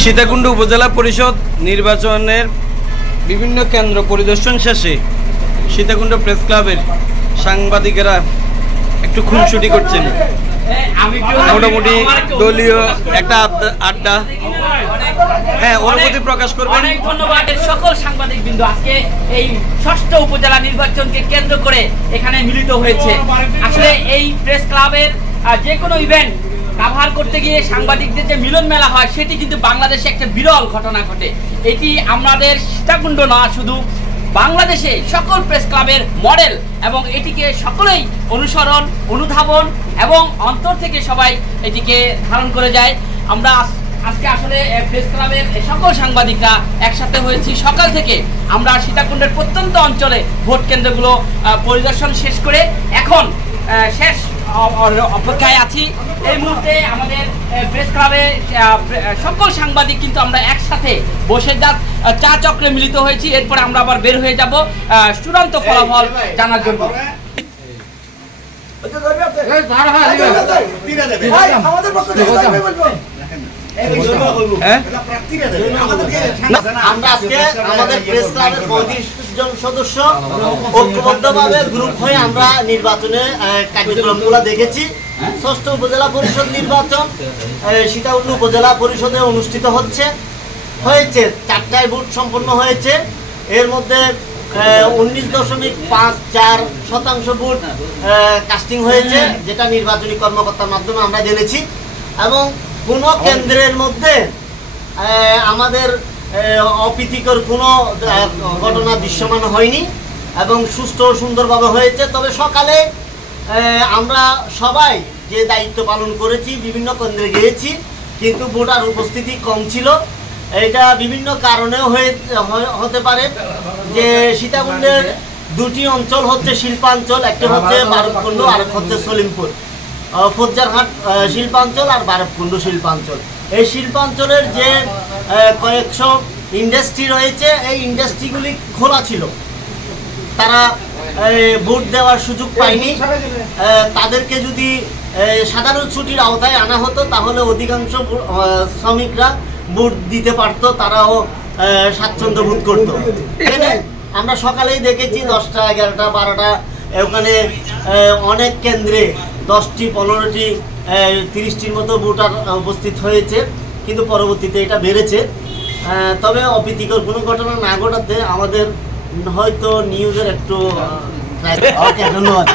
সীতাকুণ্ড উপজেলা পরিষদ নির্বাচনের বিভিন্ন কেন্দ্র পরিদর্শন শেষে সীতাকুণ্ড প্রেস ক্লাবের সাংবাদিকেরা একটু খুনসুটি করছেন। মোটামুটি দলীয় একটা আড্ডা, হ্যাঁ, অনুভূতি প্রকাশ করবেন। অনেক ধন্যবাদ সকল সাংবাদিকবৃন্দ। আজকে এই ৬ষ্ঠ উপজেলা নির্বাচনকে কেন্দ্র করে এখানে মিলিত হয়েছে। আসলে এই প্রেস ক্লাবের যে কোনো ইভেন্ট কাভার করতে গিয়ে সাংবাদিকদের যে মিলন মেলা হয় সেটি কিন্তু বাংলাদেশে একটা বিরল ঘটনা ঘটে। এটি আমাদের সীতাকুণ্ড না, শুধু বাংলাদেশে সকল প্রেস ক্লাবের মডেল, এবং এটিকে সকলেই অনুসরণ, অনুধাবন এবং অন্তর থেকে সবাই এটিকে ধারণ করে যায়। আমরা আজকে আসলে প্রেস ক্লাবের সকল সাংবাদিকরা একসাথে হয়েছি। সকাল থেকে আমরা সীতাকুণ্ডের প্রত্যন্ত অঞ্চলে ভোট কেন্দ্রগুলো পরিদর্শন শেষ করে এখন শেষ অপেক্ষায় আছি। এই মুহূর্তে আমাদের প্রেস ক্লাবে সকল সাংবাদিক কিন্তু আমরা একসাথে বসে চা চক্রে মিলিত হয়েছি। এরপরে আমরা আবার বের হয়ে যাব চূড়ান্ত ফলাফল জানার জন্য। আমরা আজকে আমাদের প্রেস ক্লাবের ৩৫ জন সদস্য ঐক্যবদ্ধভাবে গ্রুপ হয়ে আমরা নির্বাচনে কার্যক্রমগুলো দেখেছি। ৬ষ্ঠ উপজেলা পরিষদ নির্বাচন সীতাকুণ্ড উপজেলা পরিষদে অনুষ্ঠিত হয়েছে। ৪টায় ভোট সম্পন্ন হয়েছে। এর মধ্যে 19.54% ভোট কাস্টিং হয়েছে, যেটা নির্বাচনী কর্মকর্তার মাধ্যমে আমরা জেনেছি। এবং কোনো কেন্দ্রের মধ্যে আমাদের অপ্রীতিকর কোনো ঘটনা দৃশ্যমান হয়নি এবং সুষ্ঠু সুন্দরভাবে হয়েছে। তবে সকালে আমরা সবাই যে দায়িত্ব পালন করেছি, বিভিন্ন কেন্দ্রে গিয়েছি, কিন্তু ভোটার উপস্থিতি কম ছিল। এটা বিভিন্ন কারণেও হতে পারে। যে সীতাকুণ্ডের দুটি অঞ্চল হচ্ছে শিল্পাঞ্চল, একটা হচ্ছে বারবকুণ্ড আর হচ্ছে সলিমপুর, ফজ্জারহাট শিল্পাঞ্চল আর বারবকুণ্ড শিল্পাঞ্চল। এই শিল্পাঞ্চলের যে কয়েকশো ইন্ডাস্ট্রি রয়েছে, এই ইন্ডাস্ট্রিগুলি খোলা ছিল, তারা ভোট দেওয়ার সুযোগ পায়নি। তাদেরকে যদি সাধারণ ছুটির আওতায় আনা হতো তাহলে অধিকাংশ শ্রমিকরা ভোট দিতে পারতো, তারাও স্বাচ্ছন্দ্য বোধ করতো। এখানে আমরা সকালেই দেখেছি 10টা, 11টা, 12টা, ওখানে অনেক কেন্দ্রে 10টি, 15টি, 30টির মতো ভোটার উপস্থিত হয়েছে, কিন্তু পরবর্তীতে এটা বেড়েছে। তবে অপ্রীতিকর কোনো ঘটনা না ঘটাতে আমাদের হয়তো নিউজের একটু ধন্যবাদ।